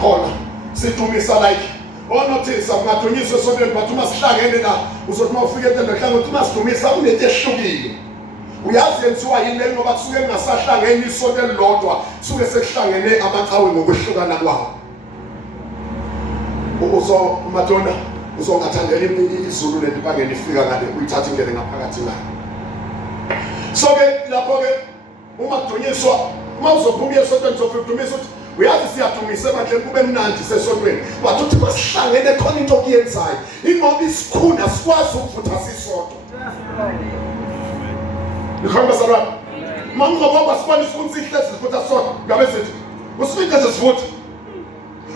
khona sidumisa like onothisa kungadunyiswa esonweni but uma sihlangene la uzothi uma ufike enhlangano uthi uma sidumisa kunento ehlukile. Uyazi yenziwa yini le ngoba kusuke kungasahlangene isonto elilodwa kusuke sekuhlangene amacawe ngokwehlukana kwawo. Uzo Madonna uzongathandela izulu leli bangene ifika ngale uyithatha ingene ngaphakathi la. So ke lapho ke uma kudunyiswa uma uzophuma esonto nizofudumisa uthi uyazi siyadumisa manje kube mnandi sesontweni wathi uthi basihlangene khona into okuyenzayo ingoba isikhunda sikwazi ukuvutha sisonto. Nikhomba salwa mangoba sibona isikhunda sihlezi sivutha sisonto ngabe sithi usifike sesivutha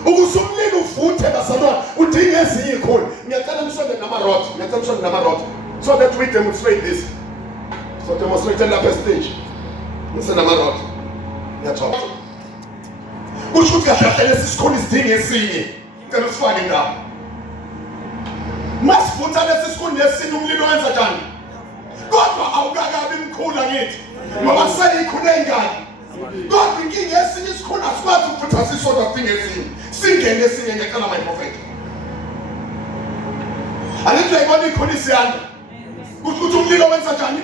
ukusumlilo uvuthe basalwa udinga ezinye ikhona. Ngiyacela nisonde namarod so that we demonstrate this. So demonstrate lapha stage nise namarod ngiyathola kusho ukuthi kahle lesi sikhona isidinga esinye ngicela usifake indaba masivutha lesi sikhona esinye umlilo wenza njani kodwa awukakabi mkhulu ngithi ngoba seyikhule ingane kodwa inkinga esinye isikhona asikwazi ukuvutha sisodwa sidinga esinye singene esinye ngiyacela my prophet alithi ayibona ikhona isiyanda kusho ukuthi umlilo wenza njani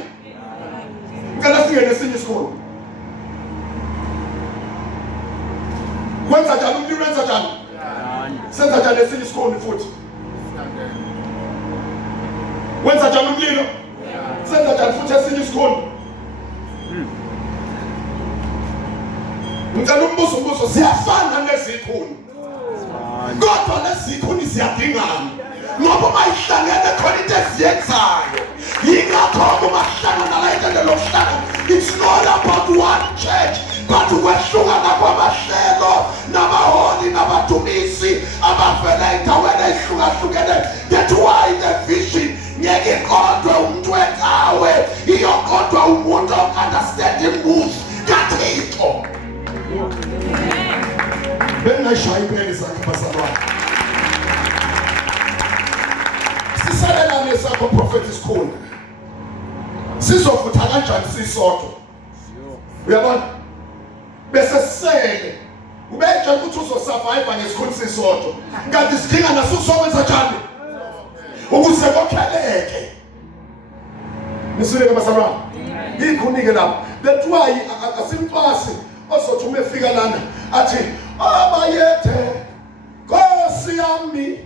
ngicela singene esinye isikhona wenza njani umlilo wenza njani senza njani esinye isikhona futhi wenza njani umlilo senza njani futhi esinye isikhona. Ngicela umbuzo siyafana nezikhuni kodwa lezikhuni ziyadingana ngoba mayihlangene khona into eziyenzayo yingakho uma sihlangana la into lokuhlangana it's not about one church but ukwehlukana kwamahlelo nabaholi nabadumisi abavela endaweni ehlukahlukene. That's why the vision ngeke iqondwe umuntu wecawe iyoqondwa umuntu understand move kaThixo. Bengashaya impela sakhe basalwana sisalela nesakho prophet isikhulu sizovutha kanjani sisodwa uyabona bese sisele ubeje ukuthi uzosurvive ngesikhulu sisodwa kanti sidinga naso sokwenza njani ukuze kokheleke nisile basalwana ikhunike lapho. That's why asimfasi osothi uma efika lana athi abayethe Nkosi yami